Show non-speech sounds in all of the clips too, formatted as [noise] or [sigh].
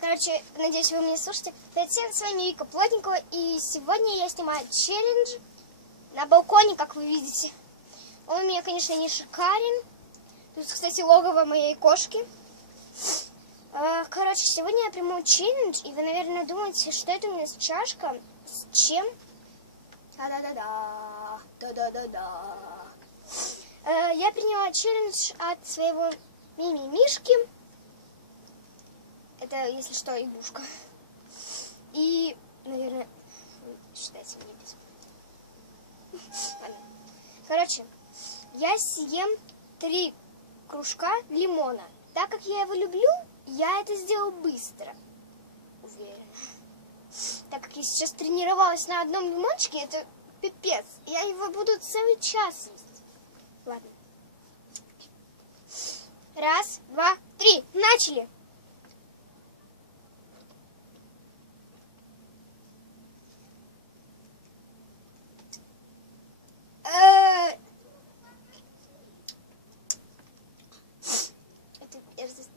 Короче, надеюсь, вы меня слушаете. Привет всем, с вами Вика Плотникова. И сегодня я снимаю челлендж на балконе, как вы видите. Он у меня, конечно, не шикарен. Тут, кстати, логово моей кошки. А, короче, сегодня я приму челлендж, и вы, наверное, думаете, что это у меня с чашка, с чем? Да-да-да-да, да-да-да-да. Э, я приняла челлендж от своего мими-мишки. Это, если что, игрушка. И, наверное, считайте мне без. Ладно. Короче, я съем три кружка лимона. Так как я его люблю, я это сделаю быстро. Уверена. Так как я сейчас тренировалась на одном лимончике, это пипец. Я его буду целый час есть. Ладно. Раз, два, три. Начали. Э, Это мерзость.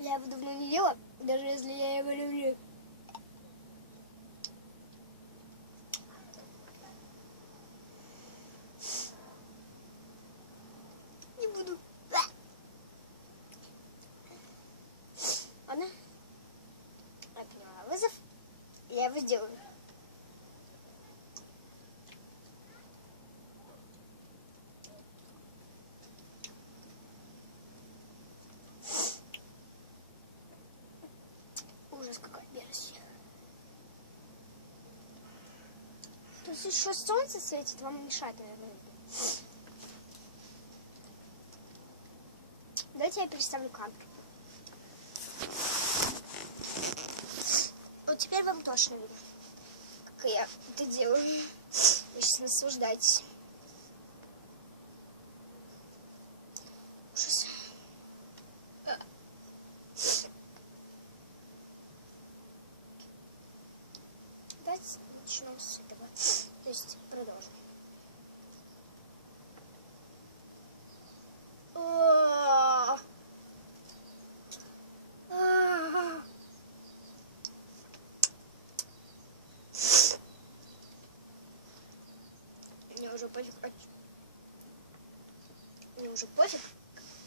Я его давно не ела, даже если я его люблю. Не буду. Я приняла вызов. Я его сделаю. Тут еще солнце светит, вам мешает, наверное. Давайте я переставлю камеру. Вот теперь вам точно видно, как я это делаю. Вы сейчас. А. Давайте начнем с. То есть продолжим. О! А! Мне уже пофиг. а Мне уже пофиг,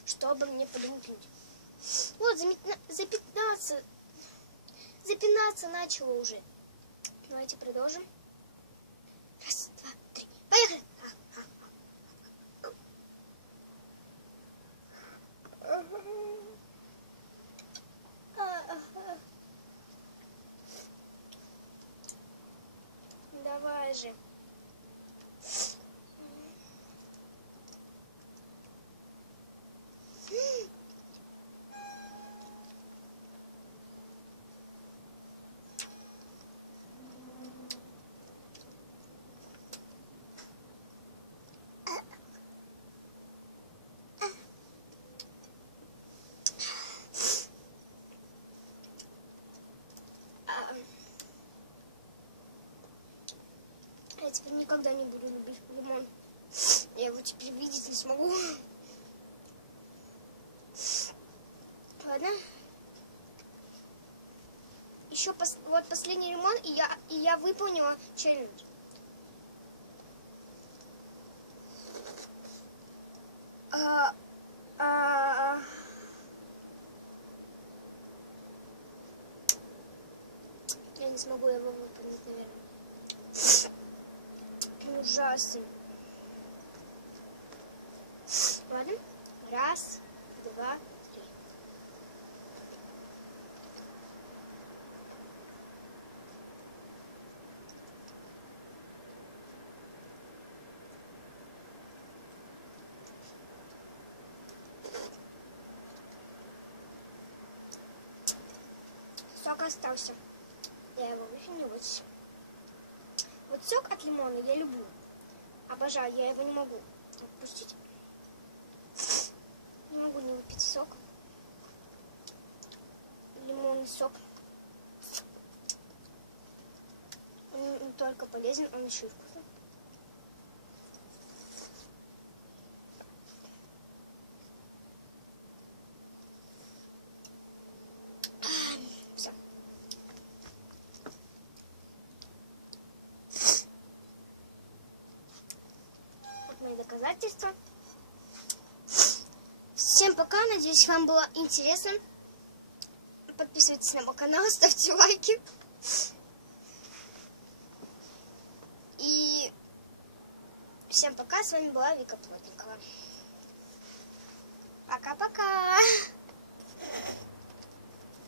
что обо мне люди. Вот, заметна- запятнаться, запинаться начало уже. Давайте продолжим. Раз, два, три. Поехали! А, а, а. А, а, а. Давай Я теперь никогда не буду любить лимон. Я его теперь видеть не смогу. Ладно. Еще пос- вот последний лимон, и я, и я выполнила челлендж. А, а, я не смогу его выполнить, наверное. Ужасен. Ладно. Раз, два, три. Сок остался. Я его выфигню вот. Вот сок от лимона я люблю. Обожаю, я его не могу отпустить. Не могу не выпить сок. Лимонный сок. Он не только полезен, он еще и вкусный. Издательства. Всем пока, надеюсь, вам было интересно. Подписывайтесь на мой канал, [laughs] ставьте лайки. И всем пока, с вами была Вика Плотникова. Пока-пока.